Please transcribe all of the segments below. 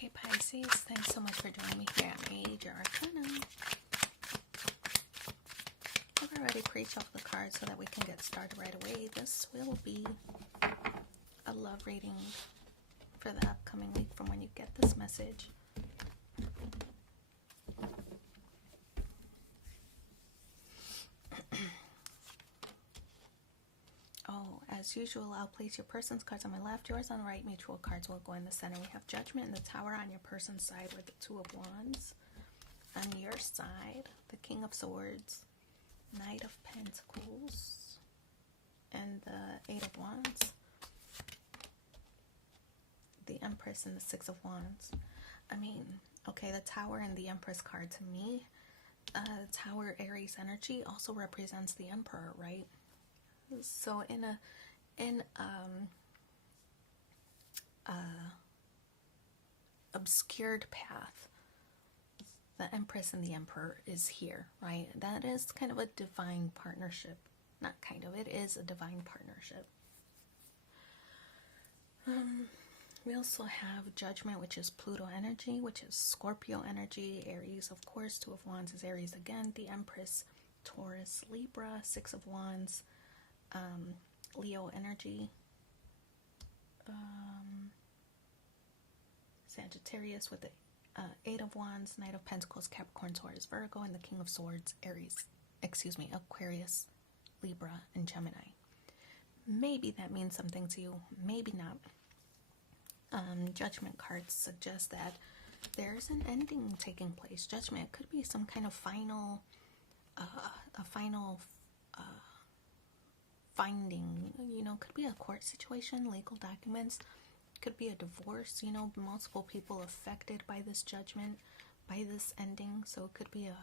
Okay, Pisces, thanks so much for joining me here at Major Arcana. I've already pre-shuffled the cards so that we can get started right away. This will be a love reading for the upcoming week from when you get this message. Oh, as usual, I'll place your person's cards on my left, yours on the right. Mutual cards will go in the center. We have Judgment and the Tower on your person's side with the Two of Wands. On your side, the King of Swords, Knight of Pentacles, and the Eight of Wands. The Empress and the Six of Wands. I mean, okay, the Tower and the Empress card to me, Tower Aries energy also represents the Emperor, right? So in obscured path, the Empress and the Emperor is here, right? That is kind of a divine partnership. Not kind of, it is a divine partnership. We also have Judgment, which is Pluto energy, which is Scorpio energy. Aries, of course. Two of Wands is Aries again. The Empress, Taurus, Libra. Six of Wands, Leo energy. Sagittarius with the Eight of Wands, Knight of Pentacles, Capricorn, Taurus, Virgo, and the King of Swords, Aquarius, Libra, and Gemini. Maybe that means something to you, maybe not. Judgment cards suggest that there's an ending taking place. Judgment could be some kind of final finding, could be a court situation, legal documents, could be a divorce, multiple people affected by this judgment, by this ending. So it could be a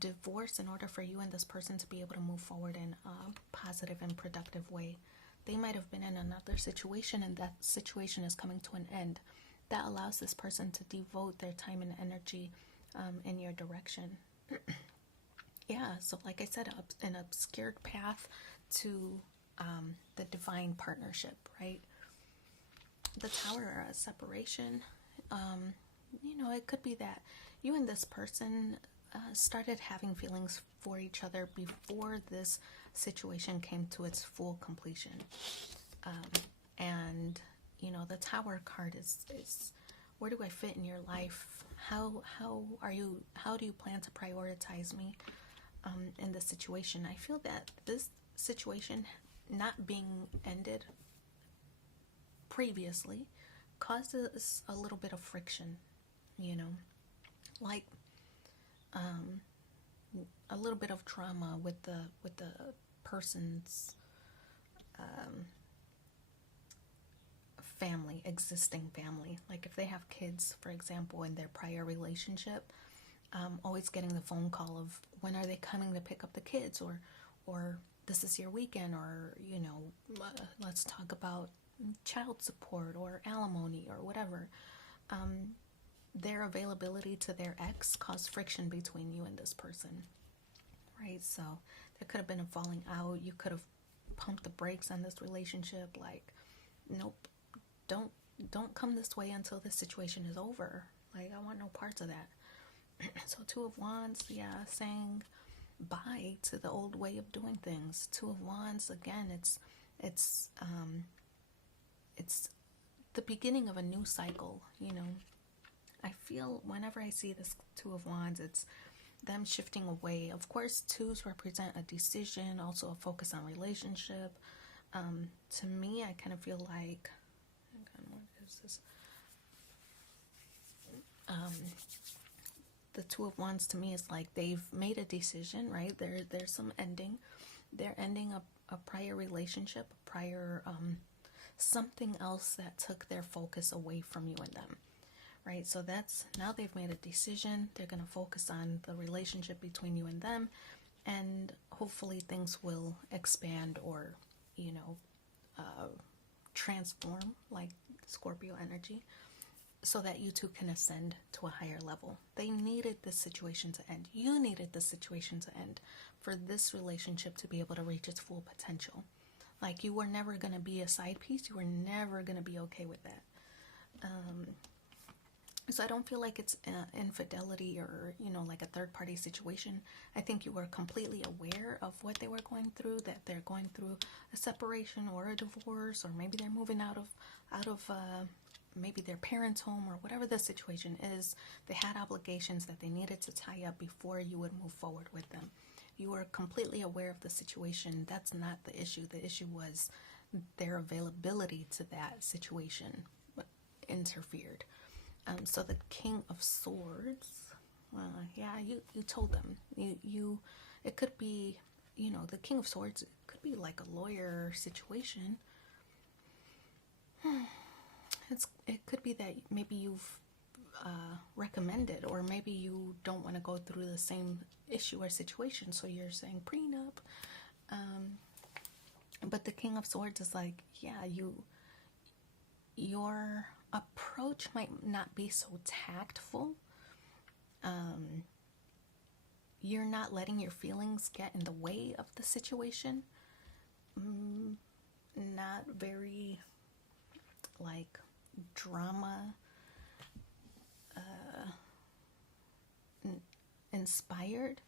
divorce in order for you and this person to be able to move forward in a positive and productive way. They might have been in another situation and that situation is coming to an end. That allows this person to devote their time and energy in your direction. Yeah, so like I said, an obscured path to the divine partnership, right? The Tower, separation. It could be that you and this person started having feelings for each other before this situation came to its full completion. And the Tower card is where do I fit in your life? How do you plan to prioritize me in this situation? I feel that this situation not being ended previously causes a little bit of friction, like a little bit of drama with the person's existing family. Like if they have kids, for example, in their prior relationship, always getting the phone call of when are they coming to pick up the kids, or this is your weekend, or let's talk about child support or alimony or whatever. Their availability to their ex caused friction between you and this person, right? So there could have been a falling out. You could have pumped the brakes on this relationship, like, nope, don't come this way until this situation is over. Like, I want no parts of that. So Two of Wands, yeah, saying bye to the old way of doing things. Two of Wands, again, it's the beginning of a new cycle. I feel whenever I see this Two of Wands, it's them shifting away. Of course, twos represent a decision, also a focus on relationship. To me, I kind of feel like, what is this? The Two of Wands to me is like they've made a decision, right? There's some ending. They're ending a prior relationship, a prior something else that took their focus away from you and them, right? So that's, now they've made a decision. They're going to focus on the relationship between you and them, and hopefully things will expand or transform, like Scorpio energy, so that you two can ascend to a higher level. They needed this situation to end. You needed this situation to end for this relationship to be able to reach its full potential. Like, you were never going to be a side piece. You were never going to be okay with that. So I don't feel like it's infidelity or, like a third party situation. I think you were completely aware of what they were going through, that they're going through a separation or a divorce, or maybe they're moving out of maybe their parents' home, or whatever the situation is. They had obligations that they needed to tie up before you would move forward with them. You were completely aware of the situation. That's not the issue. The issue was their availability to that situation interfered. So the King of Swords, you told them. It could be, the King of Swords, it could be like a lawyer situation. It could be that maybe you've recommended, or maybe you don't want to go through the same issue or situation, so you're saying prenup. But the King of Swords is like, your approach might not be so tactful. You're not letting your feelings get in the way of the situation. Not very like drama inspired,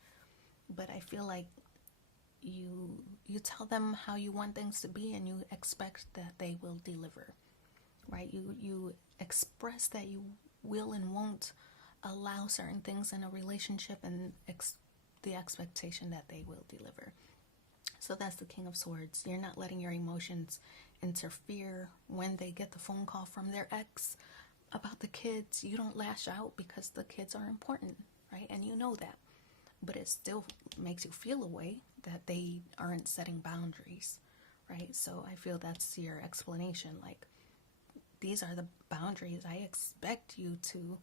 but I feel like you tell them how you want things to be, and you expect that they will deliver, right? You express that you will and won't allow certain things in a relationship, and the expectation that they will deliver. So that's the King of Swords. You're not letting your emotions interfere. When they get the phone call from their ex about the kids, you don't lash out, because the kids are important, right? And you know that. But it still makes you feel a way that they aren't setting boundaries, right? So I feel that's your explanation. Like, these are the boundaries I expect you to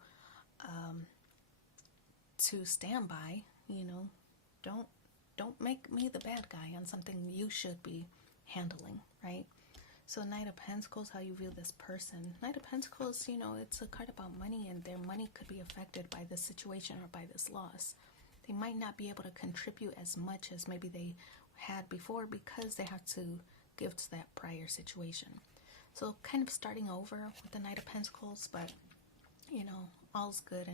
stand by. Don't make me the bad guy on something you should be handling, right? So Knight of Pentacles, how you view this person. Knight of Pentacles, it's a card about money, and their money could be affected by this situation or by this loss. They might not be able to contribute as much as maybe they had before, because they have to give to that prior situation. So kind of starting over with the Knight of Pentacles, but all's good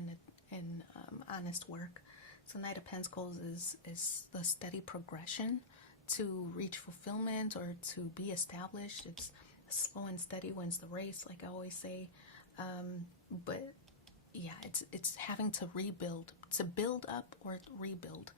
in honest work. So Knight of Pentacles is the steady progression to reach fulfillment or to be established. It's slow and steady wins the race, like I always say. But yeah, it's having to rebuild, to build up or rebuild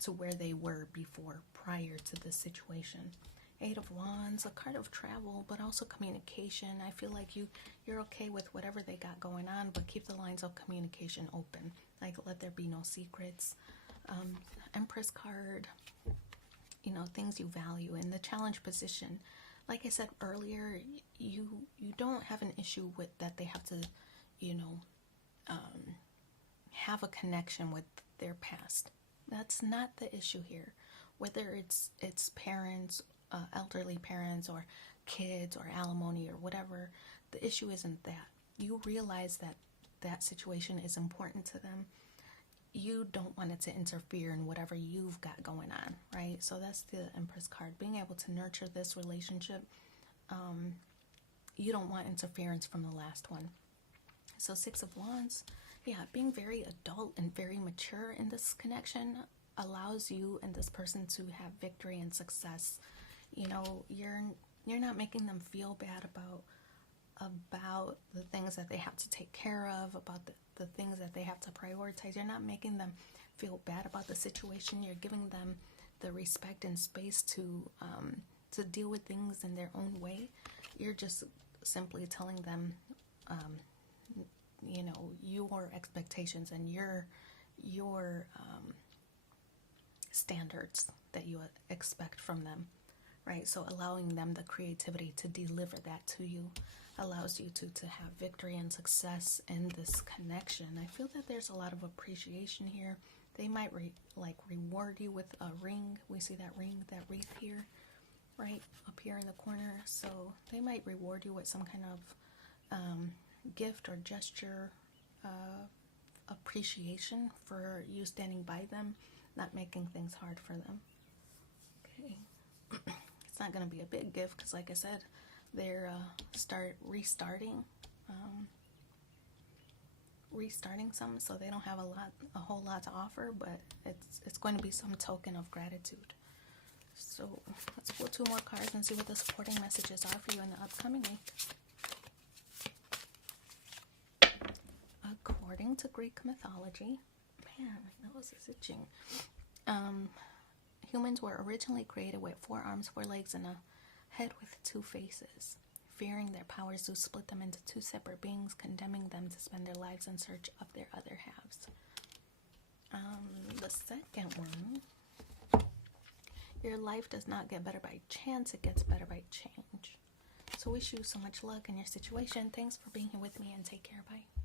to where they were before, prior to this situation. Eight of Wands, a card of travel, but also communication. I feel like you're okay with whatever they got going on, but keep the lines of communication open. Like, let there be no secrets. Empress card, things you value. In the challenge position, like I said earlier, you don't have an issue with that they have to, have a connection with their past. That's not the issue here. Whether it's parents, elderly parents, or kids, or alimony, or whatever, the issue isn't that. You realize that that situation is important to them. You don't want it to interfere in whatever you've got going on, right? So that's the Empress card. Being able to nurture this relationship. You don't want interference from the last one. So Six of Wands, being very adult and very mature in this connection allows you and this person to have victory and success. You're not making them feel bad about the things that they have to take care of, about the things that they have to prioritize. You're not making them feel bad about the situation. You're giving them the respect and space to deal with things in their own way. You're just simply telling them, your expectations and your standards that you expect from them, right? So allowing them the creativity to deliver that to you allows you to have victory and success in this connection. I feel that there's a lot of appreciation here. They might reward you with a ring. We see that ring, that wreath here, right up here in the corner. So they might reward you with some kind of gift or gesture, appreciation for you standing by them, not making things hard for them. Okay. It's not going to be a big gift because, like I said, they're restarting. restarting something, so they don't have a whole lot to offer, but it's going to be some token of gratitude. So let's pull 2 more cards and see what the supporting messages are for you in the upcoming week. According to Greek mythology, man, my nose is itching. Humans were originally created with 4 arms, 4 legs, and a head with 2 faces. Fearing their powers, Zeus split them into 2 separate beings, condemning them to spend their lives in search of their other halves. The second one, your life does not get better by chance, it gets better by change. So wish you so much luck in your situation. Thanks for being here with me, and take care. Bye.